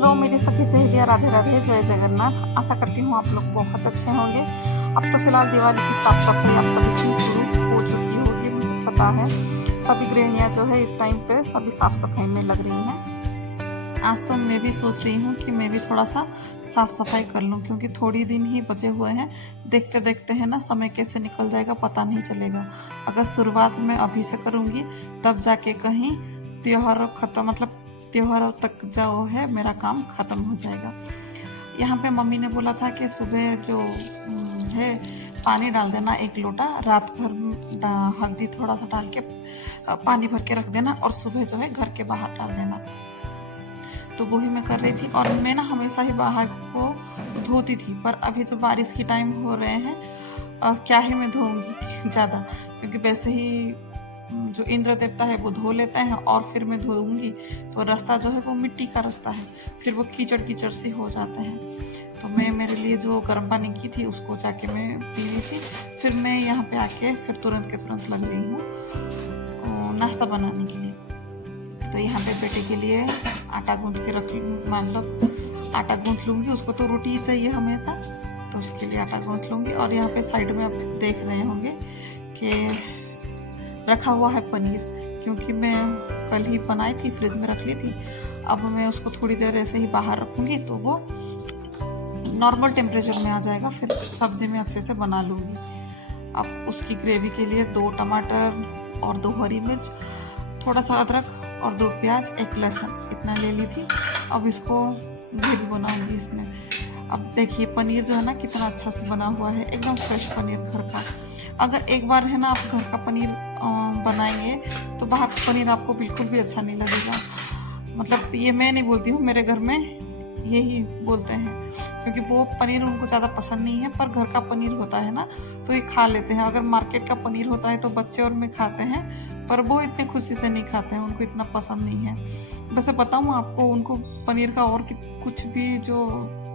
Hello मेरी सखी सहेलियाँ, राधे राधे, जय जगन्नाथ। आशा करती हूँ आप लोग बहुत अच्छे होंगे। अब तो फिलहाल दिवाली की साफ सफाई आप सभी की शुरू हो चुकी होगी, मुझे पता है। सभी गृहिणियाँ जो है इस टाइम पे सभी साफ सफाई में लग रही हैं। आज तो मैं भी सोच रही हूँ कि मैं भी थोड़ा सा साफ सफाई कर लूँ, क्योंकि थोड़ी दिन ही बचे हुए हैं। देखते देखते है ना समय कैसे निकल जाएगा पता नहीं चलेगा। अगर शुरुआत में अभी से करूँगी तब जाके कहीं त्योहार खत्म, मतलब त्योहारों तक जो है मेरा काम ख़त्म हो जाएगा। यहाँ पे मम्मी ने बोला था कि सुबह जो है पानी डाल देना 1 लोटा, रात भर हल्दी थोड़ा सा डाल के पानी भर के रख देना और सुबह जो है घर के बाहर डाल देना। तो वही मैं कर रही थी। और मैं ना हमेशा ही बाहर को धोती थी, पर अभी जो बारिश की टाइम हो रहे हैं क्या ही मैं धोऊंगी ज़्यादा, क्योंकि वैसे ही जो इंद्र देवता है वो धो लेते हैं और फिर मैं धोऊंगी तो रास्ता जो है वो मिट्टी का रास्ता है, फिर वो कीचड़ कीचड़ से हो जाते हैं। तो मैं मेरे लिए जो गर्म पानी की थी उसको जाके मैं पी ली थी। फिर मैं यहाँ पे आके फिर तुरंत के तुरंत लग रही हूँ नाश्ता बनाने के लिए। तो यहाँ पे बेटे के लिए आटा गूंथ के रख, मतलब आटा गूंथ लूँगी। उसको तो रोटी ही चाहिए हमेशा, तो उसके लिए आटा गूंथ लूँगी। और यहाँ पे साइड में आप देख रहे होंगे कि रखा हुआ है पनीर, क्योंकि मैं कल ही बनाई थी, फ्रिज में रख ली थी। अब मैं उसको थोड़ी देर ऐसे ही बाहर रखूँगी तो वो नॉर्मल टेम्परेचर में आ जाएगा, फिर सब्जी में अच्छे से बना लूँगी। अब उसकी ग्रेवी के लिए 2 टमाटर और 2 हरी मिर्च, थोड़ा सा अदरक और 2 प्याज, 1 लहसुन, इतना ले ली थी। अब इसको ग्रेवी बनाऊँगी इसमें। अब देखिए पनीर जो है ना कितना अच्छा से बना हुआ है, एकदम फ्रेश पनीर घर का। अगर एक बार है ना आप घर का पनीर बनाएंगे तो बाहर का पनीर आपको बिल्कुल भी अच्छा नहीं लगेगा। मतलब ये मैं नहीं बोलती हूँ, मेरे घर में यही बोलते हैं, क्योंकि वो पनीर उनको ज़्यादा पसंद नहीं है। पर घर का पनीर होता है ना तो ये खा लेते हैं। अगर मार्केट का पनीर होता है तो बच्चे और मैं खाते हैं, पर वो इतने खुशी से नहीं खाते हैं, उनको इतना पसंद नहीं है। वैसे बताऊँ आपको, उनको पनीर का और कुछ भी जो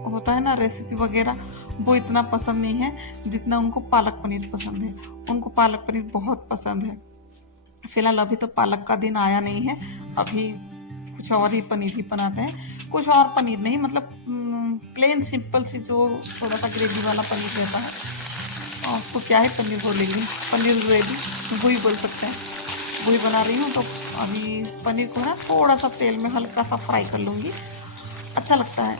होता है ना रेसिपी वगैरह वो इतना पसंद नहीं है जितना उनको पालक पनीर पसंद है। उनको पालक पनीर बहुत पसंद है। फिलहाल अभी तो पालक का दिन आया नहीं है, अभी कुछ और ही पनीर ही बनाते हैं। कुछ और पनीर नहीं, मतलब प्लेन सिंपल सी जो थोड़ा सा ग्रेवी वाला पनीर रहता है, और उसको क्या है पनीर बोलेंगे, पनीर ग्रेवी वही बोल सकते हैं, वही बना रही हूँ। तो अभी पनीर को ना थोड़ा सा तेल में हल्का सा फ्राई कर लूँगी। अच्छा लगता है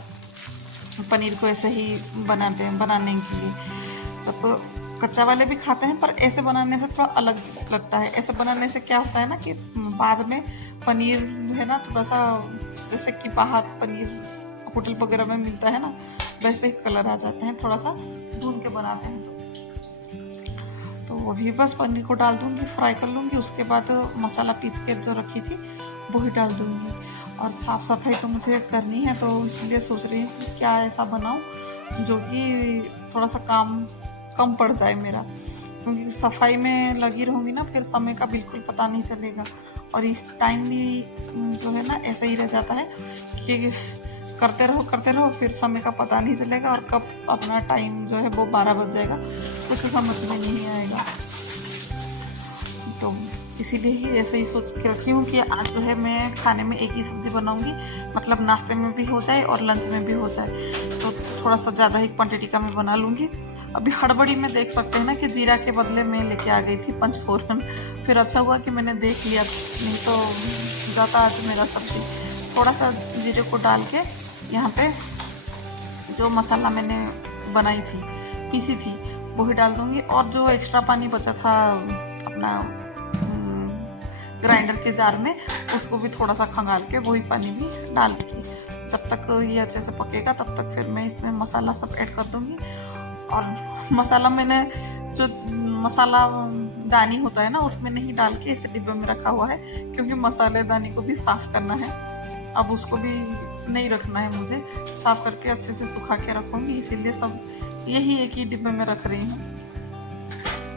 पनीर को ऐसे ही बनाने के लिए। तो कच्चा वाले भी खाते हैं, पर ऐसे बनाने से थोड़ा अलग लगता है। ऐसे बनाने से क्या होता है ना कि बाद में पनीर है ना थोड़ा सा, जैसे कि बाहर पनीर होटल वगैरह में मिलता है ना वैसे ही कलर आ जाते हैं, थोड़ा सा भून के बनाते हैं। तो अभी बस पनीर को डाल दूँगी, फ्राई कर लूँगी। उसके बाद मसाला पीस के जो रखी थी वो ही डाल दूँगी। और साफ़ सफाई तो मुझे करनी है, तो इसलिए सोच रही हूँ कि क्या ऐसा बनाऊँ जो कि थोड़ा सा काम कम पड़ जाए मेरा, क्योंकि सफाई में लगी रहूँगी ना फिर समय का बिल्कुल पता नहीं चलेगा। और इस टाइम भी जो है ना ऐसा ही रह जाता है कि करते रहो फिर समय का पता नहीं चलेगा, और कब अपना टाइम जो है वो 12 बज जाएगा कुछ समझ में नहीं आएगा। तो इसीलिए ही ऐसे ही सोच के रखी हूँ कि आज जो है मैं खाने में एक ही सब्ज़ी बनाऊँगी, मतलब नाश्ते में भी हो जाए और लंच में भी हो जाए। तो थोड़ा सा ज़्यादा ही क्वांटिटी का मैं बना लूँगी। अभी हड़बड़ी में देख सकते हैं ना कि जीरा के बदले में लेके आ गई थी पंचफोरन। फिर अच्छा हुआ कि मैंने देख लिया, नहीं तो जाता आज मेरा सब्ज़ी। थोड़ा सा जीरे को डाल के यहाँ पे जो मसाला मैंने बनाई थी, पीसी थी, वही डाल दूँगी। और जो एक्स्ट्रा पानी बचा था अपना ग्राइंडर के जार में, उसको भी थोड़ा सा खंगाल के वही पानी भी डाल दूँगी। जब तक ये अच्छे से पकेगा तब तक फिर मैं इसमें मसाला सब ऐड कर दूँगी। और मसाला मैंने जो मसाला दानी होता है ना उसमें नहीं डाल के इसे डिब्बे में रखा हुआ है, क्योंकि मसालेदानी को भी साफ़ करना है। अब उसको भी नहीं रखना है मुझे, साफ़ करके अच्छे से सुखा के रखूँगी, इसीलिए सब यही एक ही डिब्बे में रख रही हूँ।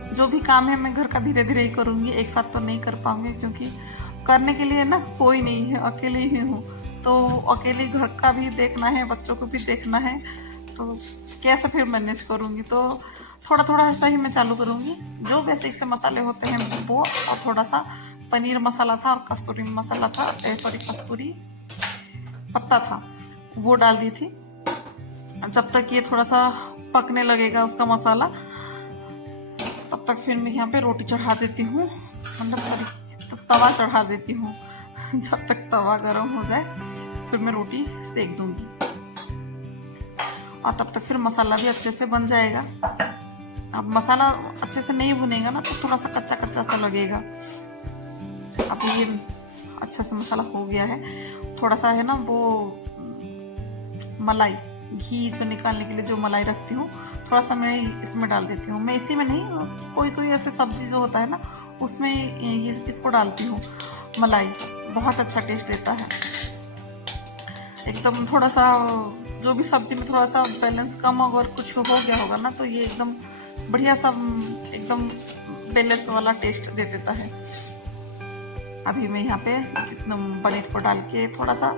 जो भी काम है मैं घर का धीरे धीरे ही करूँगी, एक साथ तो नहीं कर पाऊँगी, क्योंकि करने के लिए ना कोई नहीं है, अकेले ही हूँ। तो अकेले घर का भी देखना है, बच्चों को भी देखना है, तो कैसे फिर मैनेज करूँगी। तो थोड़ा थोड़ा ऐसा ही मैं चालू करूँगी। जो बेसिक से मसाले होते हैं वो, और थोड़ा सा पनीर मसाला था और कस्तूरी मसाला था, सॉरी कस्तूरी पत्ता था, वो डाल दी थी। जब तक ये थोड़ा सा पकने लगेगा उसका मसाला, तब तक फिर मैं यहाँ पे रोटी चढ़ा देती हूँ, मतलब सॉरी तवा चढ़ा देती हूँ। जब तक तवा गर्म हो जाए फिर मैं रोटी सेक दूंगी, और तब तक फिर मसाला भी अच्छे से बन जाएगा। अब मसाला अच्छे से नहीं भुनेगा ना तो थोड़ा सा कच्चा कच्चा सा लगेगा। अब ये अच्छा से मसाला हो गया है। थोड़ा सा है ना वो मलाई, घी जो निकालने के लिए जो मलाई रखती हूँ, थोड़ा सा मैं इसमें डाल देती हूँ। मैं इसी में नहीं, कोई कोई ऐसे सब्जी जो होता है ना उसमें इसको डालती हूँ मलाई, बहुत अच्छा टेस्ट देता है एकदम। थोड़ा सा जो भी सब्जी में थोड़ा सा बैलेंस कम अगर कुछ हो गया होगा ना तो ये एकदम बढ़िया सा एकदम बैलेंस वाला टेस्ट दे देता है। अभी मैं यहाँ पे जितना पनीर को डाल के थोड़ा सा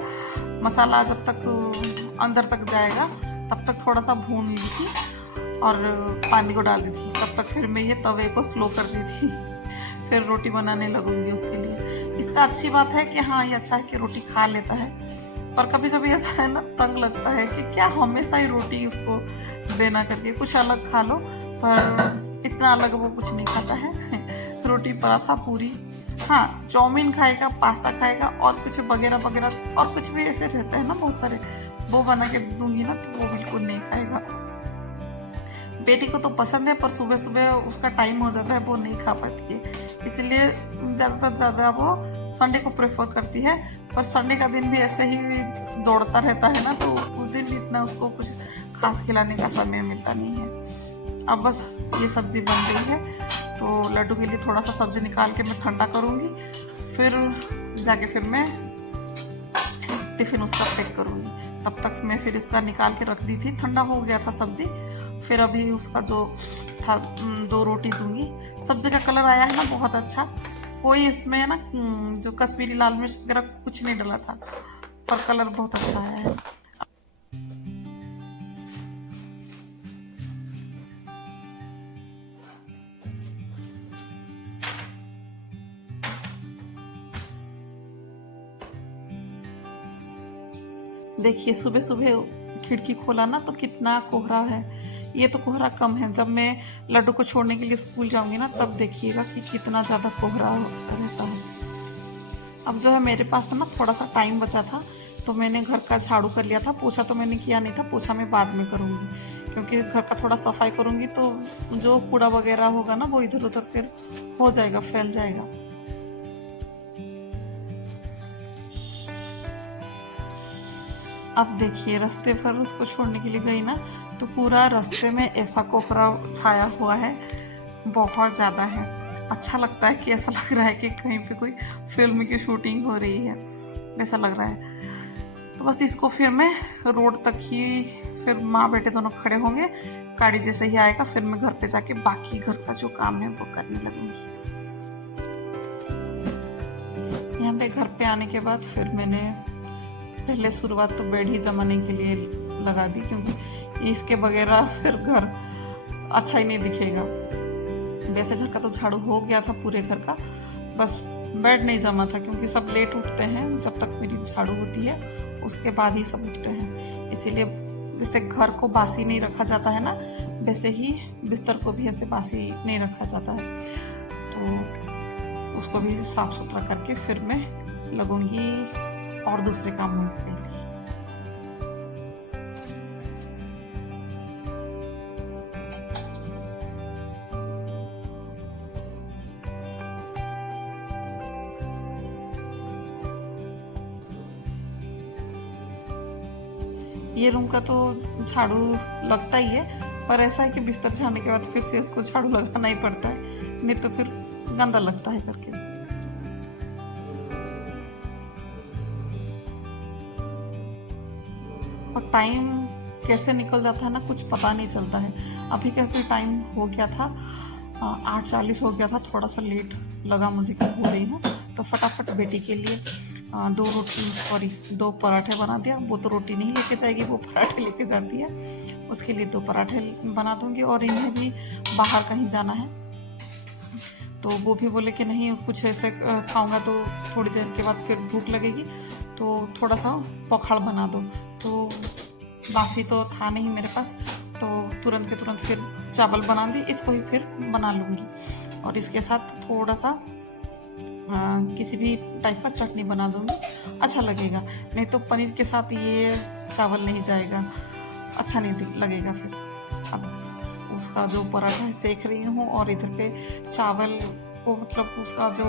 मसाला जब तक अंदर तक जाएगा तब तक थोड़ा सा भून ली थी और पानी को डाल दी थी। तब तक फिर मैं ये तवे को स्लो कर दी थी, फिर रोटी बनाने लगूंगी उसके लिए। इसका अच्छी बात है कि हाँ ये अच्छा है कि रोटी खा लेता है, पर कभी कभी ऐसा है ना तंग लगता है कि क्या हमेशा ही रोटी उसको देना करके, कुछ अलग खा लो। पर इतना अलग वो कुछ नहीं खाता है। रोटी, पराठा, पूरी, हाँ चाउमीन खाएगा, पास्ता खाएगा, और कुछ वगैरह वगैरह और कुछ भी ऐसे रहते हैं ना बहुत सारे, वो बना के दूंगी ना तो वो बिल्कुल नहीं खाएगा। बेटी को तो पसंद है पर सुबह सुबह उसका टाइम हो जाता है, वो नहीं खा पाती है, इसलिए ज़्यादातर ज़्यादा वो संडे को प्रेफर करती है। पर संडे का दिन भी ऐसे ही दौड़ता रहता है ना, तो उस दिन भी इतना उसको कुछ खास खिलाने का समय मिलता नहीं है। अब बस ये सब्ज़ी बन गई है तो लड्डू के लिए थोड़ा सा सब्ज़ी निकाल के मैं ठंडा करूँगी, फिर जाके फिर मैं टिफ़िन उसका पैक करूँगी। तब तक मैं फिर इसका निकाल के रख दी थी, ठंडा हो गया था सब्ज़ी। फिर अभी उसका जो था 2 रोटी दूंगी। सब्ज़ी का कलर आया है ना बहुत अच्छा, कोई इसमें है ना जो कश्मीरी लाल मिर्च वगैरह कुछ नहीं डाला था, पर कलर बहुत अच्छा आया है। देखिए सुबह सुबह खिड़की खोला ना तो कितना कोहरा है। ये तो कोहरा कम है, जब मैं लड्डू को छोड़ने के लिए स्कूल जाऊंगी ना तब देखिएगा कि कितना ज़्यादा कोहरा रहता है। अब जो है मेरे पास ना थोड़ा सा टाइम बचा था तो मैंने घर का झाड़ू कर लिया था। पोछा तो मैंने किया नहीं था, पोछा मैं बाद में करूँगी, क्योंकि घर का थोड़ा सफाई करूँगी तो जो कूड़ा वगैरह होगा ना वो इधर उधर फिर हो जाएगा, फैल जाएगा। अब देखिए रास्ते पर उसको छोड़ने के लिए गई ना तो पूरा रास्ते में ऐसा कोहरा छाया हुआ है, बहुत ज़्यादा है। अच्छा लगता है कि ऐसा लग रहा है कि कहीं पे कोई फिल्म की शूटिंग हो रही है, वैसा लग रहा है। तो बस इसको फिर मैं रोड तक ही, फिर माँ बेटे दोनों खड़े होंगे, गाड़ी जैसे ही आएगा फिर मैं घर पे जाके बाकी घर का जो काम है वो करने लगूंगी। यहाँ पे घर पे आने के बाद फिर मैंने पहले शुरुआत तो बेड ही जमाने के लिए लगा दी, क्योंकि इसके बगैर फिर घर अच्छा ही नहीं दिखेगा। वैसे घर का तो झाड़ू हो गया था पूरे घर का, बस बेड नहीं जमा था, क्योंकि सब लेट उठते हैं, जब तक मेरी झाड़ू होती है उसके बाद ही सब उठते हैं। इसीलिए जैसे घर को बासी नहीं रखा जाता है ना, वैसे ही बिस्तर को भी ऐसे बासी नहीं रखा जाता है। तो उसको भी साफ सुथरा करके फिर मैं लगूंगी और दूसरे कामों के लिए। ये रूम का तो झाड़ू लगता ही है, पर ऐसा है कि बिस्तर झाड़ने के बाद फिर से इसको झाड़ू लगाना ही पड़ता है, नहीं तो फिर गंदा लगता है करके। और टाइम कैसे निकल जाता है ना कुछ पता नहीं चलता है। अभी का फिर टाइम हो गया था 8:40 हो गया था, थोड़ा सा लेट लगा मुझे कि हो रही हूँ, तो फटाफट बेटी के लिए 2 पराठे बना दिया। वो तो रोटी नहीं लेके जाएगी, वो पराठे लेके जाती है, उसके लिए 2 पराठे बना दूंगी। और इन्हें भी बाहर कहीं जाना है तो वो भी बोले कि नहीं कुछ ऐसे खाऊंगा तो थोड़ी देर के बाद फिर भूख लगेगी, तो थोड़ा सा पखाड़ बना दो। तो बासी तो था नहीं मेरे पास, तो तुरंत के तुरंत फिर चावल बना दी, इसको ही फिर बना लूँगी और इसके साथ थोड़ा सा किसी भी टाइप का चटनी बना दूँगी, अच्छा लगेगा। नहीं तो पनीर के साथ ये चावल नहीं जाएगा, अच्छा नहीं लगेगा फिर। अब उसका जो पराठा है सेक रही हूँ और इधर पे चावल को मतलब उसका जो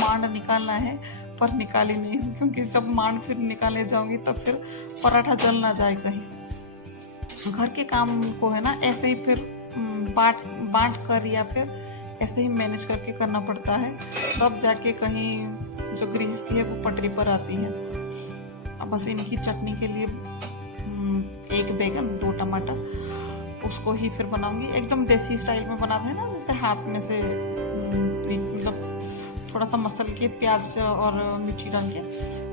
मांड निकालना है, पर निकाली नहीं हूँ क्योंकि जब मांड फिर निकाले जाऊंगी तब फिर पराठा जल ना जाए कहीं। घर के काम को है ना ऐसे ही फिर बांट बांट कर या फिर ऐसे ही मैनेज करके करना पड़ता है, तब जाके कहीं जो गृहस्थी है वो पटरी पर आती है। अब बस इनकी चटनी के लिए 1 बैगन 2 टमाटर उसको ही फिर बनाऊंगी, एकदम देसी स्टाइल में बनाते हैं ना, जैसे हाथ में से मतलब थोड़ा सा मसल के प्याज और मिर्ची डाल के,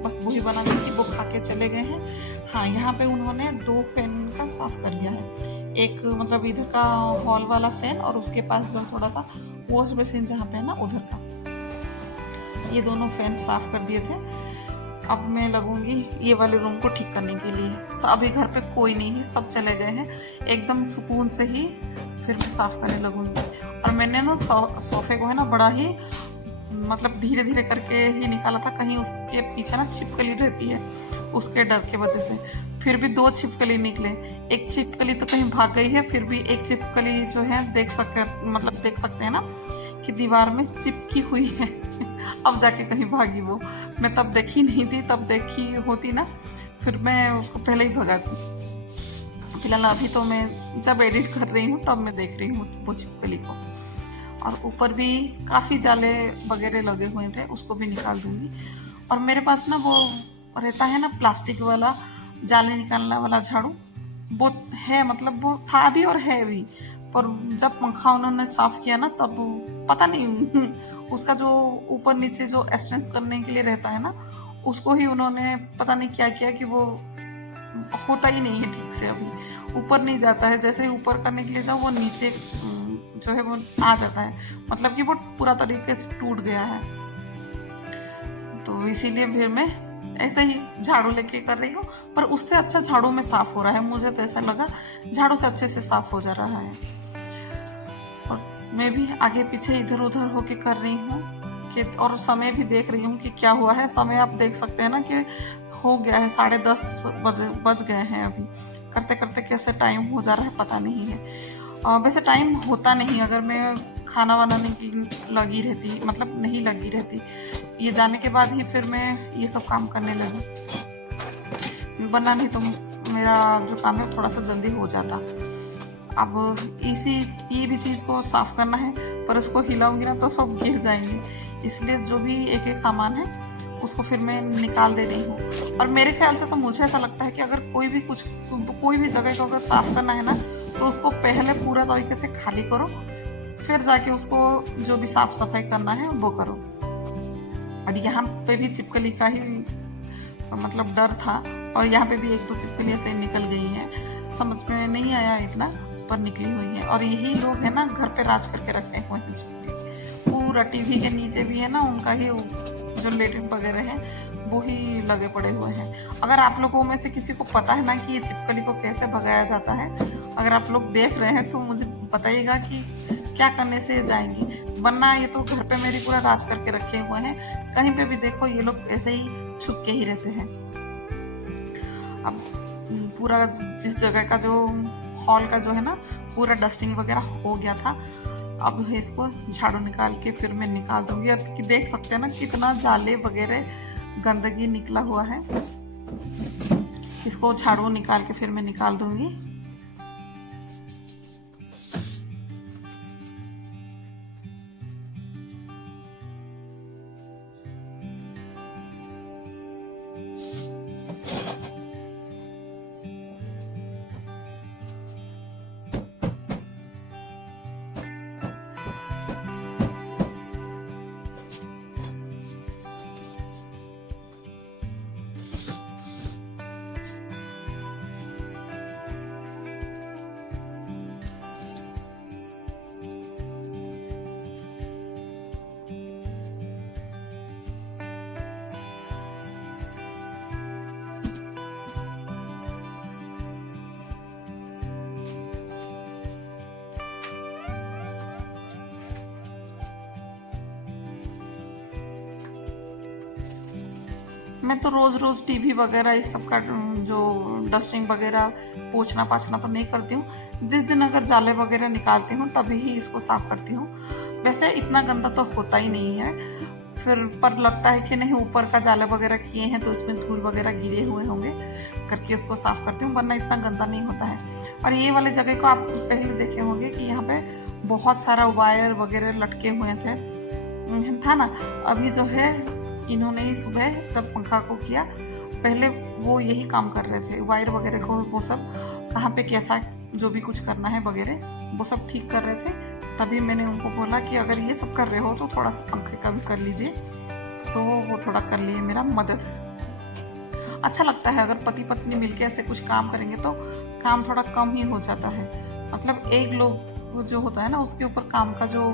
बस वही बनाऊंगी कि वो खा के चले गए हैं। हाँ, यहाँ पे उन्होंने 2 फैन का साफ कर लिया है, एक मतलब इधर का हॉल वाला फैन और उसके पास जो थोड़ा सा वॉश बेसिन जहाँ पे है ना उधर का, ये दोनों फैन साफ कर दिए थे। अब मैं लगूंगी ये वाले रूम को ठीक करने के लिए। अभी घर पे कोई नहीं है, सब चले गए हैं, एकदम सुकून से ही फिर मैं साफ करने लगूंगी। और मैंने ना सोफे को है ना बड़ा ही मतलब धीरे धीरे करके ही निकाला था, कहीं उसके पीछे ना छिपकली रहती है, उसके डर के वजह से फिर भी 2 छिपकली निकले। एक छिपकली तो कहीं भाग गई है, फिर भी एक छिपकली जो है देख सकते हैं ना कि दीवार में चिपकी हुई है। अब जाके कहीं भागी वो, मैं तब देखी नहीं थी, तब देखी होती ना फिर मैं उसको पहले ही भगाती। फिलहाल अभी तो मैं जब एडिट कर रही हूँ तब मैं देख रही हूँ वो छिपकली को। और ऊपर भी काफ़ी जाले वगैरह लगे हुए थे, उसको भी निकाल दूंगी। और मेरे पास ना वो रहता है ना प्लास्टिक वाला जाले निकालने वाला झाड़ू, वो है, मतलब वो था भी और है भी, पर जब पंखा उन्होंने साफ किया ना तब पता नहीं उसका जो ऊपर नीचे जो एक्सटेंस करने के लिए रहता है ना, उसको ही उन्होंने पता नहीं क्या किया कि वो होता ही नहीं है ठीक से, अभी ऊपर नहीं जाता है। जैसे ही ऊपर करने के लिए जाओ वो नीचे जो है वो आ जाता है, मतलब कि वो पूरा तरीके से टूट गया है। तो इसीलिए फिर मैं ऐसे ही झाड़ू लेके कर रही हूँ, पर उससे अच्छा झाड़ू में साफ हो रहा है, मुझे तो ऐसा लगा झाड़ू से अच्छे से साफ हो जा रहा है। और मैं भी आगे पीछे इधर उधर होके कर रही हूँ कि, और समय भी देख रही हूँ कि क्या हुआ है। समय आप देख सकते हैं ना कि हो गया है 10:30 बज गए हैं, अभी करते करते कैसे टाइम हो जा रहा है पता नहीं है। वैसे टाइम होता नहीं अगर मैं खाना बनाने की लगी रहती, मतलब नहीं लगी रहती, ये जाने के बाद ही फिर मैं ये सब काम करने लगी, वरना नहीं तो मेरा जो काम है थोड़ा सा जल्दी हो जाता। अब ये भी चीज़ को साफ करना है, पर उसको हिलाऊंगी ना तो सब गिर जाएंगे, इसलिए जो भी एक एक सामान है उसको फिर मैं निकाल दे रही हूँ। और मेरे ख्याल से तो मुझे ऐसा लगता है कि अगर कोई भी जगह को अगर साफ करना है ना, तो उसको पहले पूरा तरीके से खाली करो, फिर जाके उसको जो भी साफ सफाई करना है वो करो। और यहाँ पे भी छिपकली का ही मतलब डर था, और यहाँ पे भी 1-2 छिपकली ऐसे निकल गई हैं, समझ में नहीं आया इतना, पर निकली हुई है। और यही लोग है ना घर पे राज करके रखे हुए हैं छिपकली, पूरा टीवी के नीचे भी है ना उनका ही जो लेटरिन वगैरह है वो ही लगे पड़े हुए हैं। अगर आप लोगों में से किसी को पता है ना कि ये छिपकली को कैसे भगाया जाता है, अगर आप लोग देख रहे हैं तो मुझे बताइएगा कि क्या करने से जाएंगी, वरना ये तो घर पे मेरी पूरा राज करके रखे हुए हैं, कहीं पे भी देखो ये लोग ऐसे ही छुप के ही रहते हैं। अब पूरा जिस जगह का जो हॉल का जो है ना पूरा डस्टिंग वगैरह हो गया था, अब इसको झाड़ू निकाल के फिर मैं निकाल दूंगी। कि देख सकते हैं ना कितना जाले वगैरह गंदगी निकला हुआ है, इसको झाड़ू निकाल के फिर मैं निकाल दूंगी। मैं तो रोज़ रोज़ टीवी वगैरह इस सब का जो डस्टिंग वगैरह पोंछना पाछना तो नहीं करती हूँ। जिस दिन अगर जाले वगैरह निकालती हूँ तभी ही इसको साफ़ करती हूँ। वैसे इतना गंदा तो होता ही नहीं है, फिर पर लगता है कि नहीं ऊपर का जाले वगैरह किए हैं तो उसमें धूल वगैरह गिरे हुए होंगे करके उसको साफ़ करती हूँ, वरना इतना गंदा नहीं होता है। और ये वाले जगह को आप पहले देखे होंगे कि यहाँ पे बहुत सारा वायर वगैरह लटके हुए थे था ना। अभी जो है इन्होंने ही सुबह जब पंखा को किया, पहले वो यही काम कर रहे थे, वायर वगैरह को वो सब कहाँ पे कैसा जो भी कुछ करना है वगैरह वो सब ठीक कर रहे थे। तभी मैंने उनको बोला कि अगर ये सब कर रहे हो तो थोड़ा सा पंखे का भी कर लीजिए, तो वो थोड़ा कर लिए मेरा मदद। अच्छा लगता है अगर पति पत्नी मिलके ऐसे कुछ काम करेंगे तो काम थोड़ा कम ही हो जाता है। मतलब एक लोग जो होता है ना उसके ऊपर काम का जो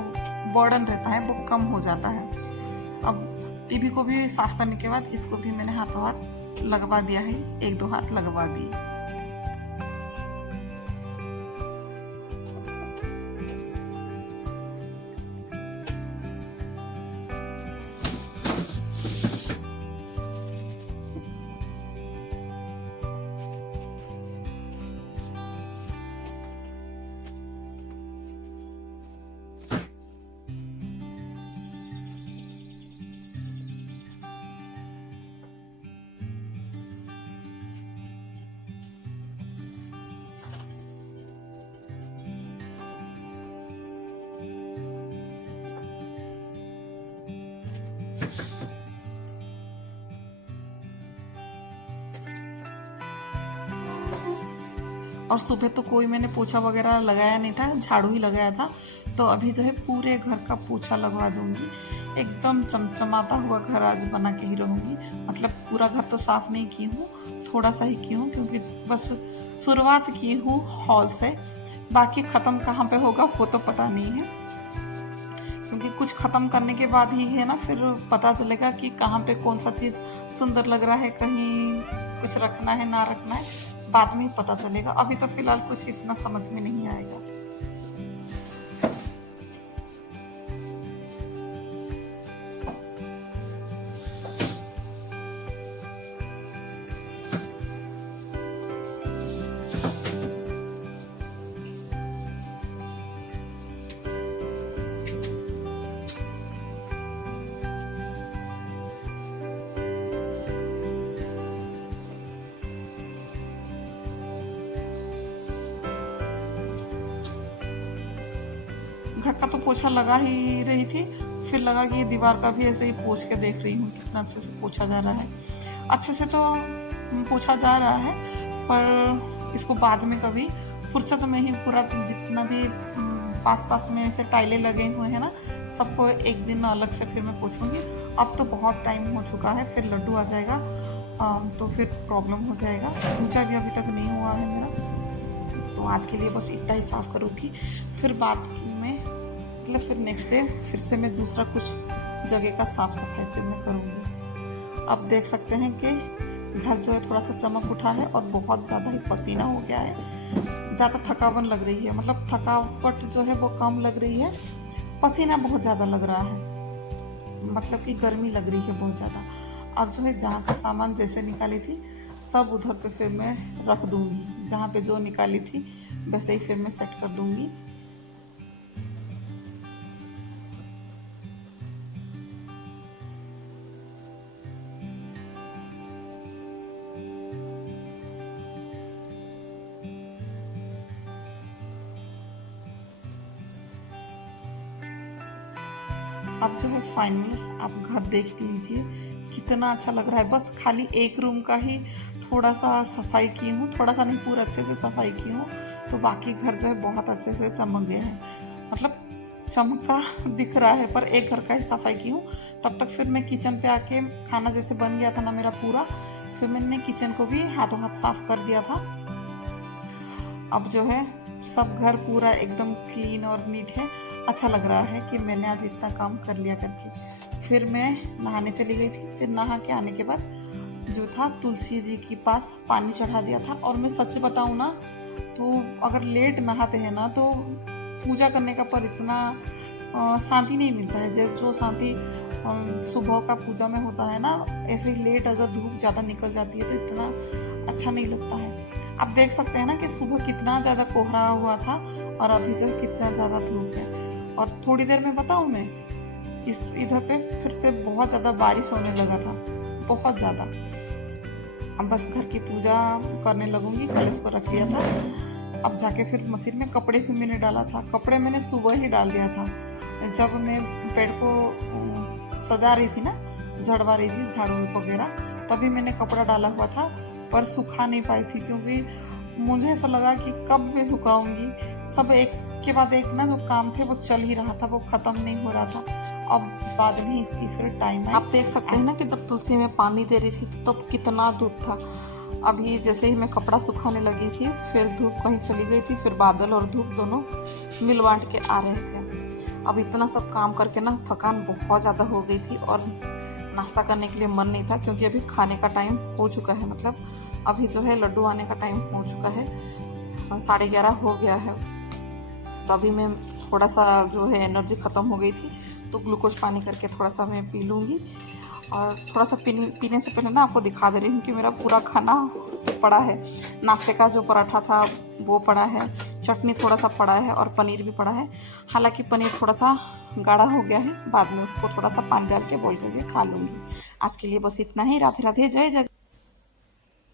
बर्डन रहता है वो कम हो जाता है। अब टीवी को भी साफ करने के बाद इसको भी मैंने हाथों हाथ लगवा दिया है, 1-2 हाथ लगवा दिए। और सुबह तो कोई मैंने पोछा वगैरह लगाया नहीं था, झाड़ू ही लगाया था। तो अभी जो है पूरे घर का पोछा लगवा दूंगी, एकदम चमचमाता हुआ घर आज बना के ही रहूँगी। मतलब पूरा घर तो साफ नहीं की हूँ, थोड़ा सा ही की हूँ क्योंकि बस शुरुआत की हूँ हॉल से, बाकी ख़त्म कहाँ पे होगा वो तो पता नहीं है, क्योंकि कुछ ख़त्म करने के बाद ही है ना फिर पता चलेगा कि कहाँ पे कौन सा चीज़ सुंदर लग रहा है, कहीं कुछ रखना है ना रखना है, बाद में ही पता चलेगा। अभी तो फिलहाल कुछ इतना समझ में नहीं आएगा। घर का तो पोछा लगा ही रही थी, फिर लगा कि दीवार का भी ऐसे ही पोछ के देख रही हूँ कितना अच्छे से पोछा जा रहा है। अच्छे से तो पोछा जा रहा है, पर इसको बाद में कभी फुर्सत में ही पूरा जितना भी पास पास में ऐसे टाइलें लगे हुए हैं ना, सबको एक दिन अलग से फिर मैं पोछूंगी। अब तो बहुत टाइम हो चुका है, फिर लड्डू आ जाएगा तो फिर प्रॉब्लम हो जाएगा। पूजा भी अभी तक नहीं हुआ है मेरा, तो आज के लिए बस इतना ही साफ़ करूँगी। फिर बाद में मतलब फिर नेक्स्ट डे फिर से मैं दूसरा कुछ जगह का साफ़ सफाई फिर मैं करूँगी। अब देख सकते हैं कि घर जो है थोड़ा सा चमक उठा है और बहुत ज़्यादा ही पसीना हो गया है, ज़्यादा थकावन लग रही है, मतलब थकावट जो है वो कम लग रही है, पसीना बहुत ज़्यादा लग रहा है, मतलब कि गर्मी लग रही है बहुत ज़्यादा। अब जो है जहाँ का सामान जैसे निकाली थी सब उधर पे फिर मैं रख दूँगी, जहाँ पे जो निकाली थी वैसे ही फिर मैं सेट कर दूँगी। अब जो है फाइनली आप घर देख लीजिए कितना अच्छा लग रहा है। बस खाली एक रूम का ही थोड़ा सा सफाई की हूँ, थोड़ा सा नहीं पूरा अच्छे से सफाई की हूँ, तो बाकी घर जो है बहुत अच्छे से चमक गया है, मतलब चमका दिख रहा है। पर एक घर का ही सफाई की हूँ। तब तक फिर मैं किचन पे आके खाना जैसे बन गया था ना मेरा पूरा, फिर मैंने किचन को भी हाथों हाथ साफ कर दिया था। अब जो है सब घर पूरा एकदम क्लीन और नीट है। अच्छा लग रहा है कि मैंने आज इतना काम कर लिया करके। फिर मैं नहाने चली गई थी। फिर नहा के आने के बाद जो था तुलसी जी के पास पानी चढ़ा दिया था। और मैं सच बताऊँ ना तो अगर लेट नहाते हैं ना तो पूजा करने का पर इतना शांति नहीं मिलता है। जो शांति सुबह का पूजा में होता है ना, ऐसे ही लेट अगर धूप ज़्यादा निकल जाती है तो इतना अच्छा नहीं लगता है। आप देख सकते हैं ना कि सुबह कितना ज़्यादा कोहरा हुआ था और अभी जो है कितना ज़्यादा धूप है। और थोड़ी देर में बताऊँ मैं, इधर पे फिर से बहुत ज़्यादा बारिश होने लगा था, बहुत ज़्यादा। अब बस घर की पूजा करने लगूंगी, कलश को रख लिया था। अब जाके फिर मशीन में कपड़े भी मैंने डाला था। कपड़े मैंने सुबह ही डाल दिया था, जब मैं पेड़ को सजा रही थी ना, झड़वा रही थी झाड़ू वगैरह, तभी मैंने कपड़ा डाला हुआ था। पर सुखा नहीं पाई थी क्योंकि मुझे ऐसा लगा कि कब मैं सुखाऊंगी। सब एक के बाद एक ना जो काम थे वो चल ही रहा था, वो खत्म नहीं हो रहा था। अब बाद में इसकी फिर टाइम है। आप देख सकते हैं ना कि जब तुलसी में पानी दे रही थी तो कितना धूप था। अभी जैसे ही मैं कपड़ा सुखाने लगी थी, फिर धूप कहीं चली गई थी, फिर बादल और धूप दोनों मिल बांट के आ रहे थे। अब इतना सब काम करके ना थकान बहुत ज़्यादा हो गई थी और नाश्ता करने के लिए मन नहीं था, क्योंकि अभी खाने का टाइम हो चुका है। मतलब अभी जो है लड्डू आने का टाइम हो चुका है, 11:30 हो गया है। तो अभी मैं थोड़ा सा जो है एनर्जी ख़त्म हो गई थी, तो ग्लूकोज पानी करके थोड़ा सा मैं पी लूँगी। और थोड़ा सा पीने से पहले ना आपको दिखा दे रही हूँ कि मेरा पूरा खाना पड़ा है। नाश्ते का जो पराठा था वो पड़ा है, चटनी थोड़ा सा पड़ा है और पनीर भी पड़ा है। हालांकि पनीर थोड़ा सा गाढ़ा हो गया है, बाद में उसको थोड़ा सा पानी डाल के बॉईल करके खा लूँगी। आज के लिए बस इतना ही। राधे राधे, जय जय।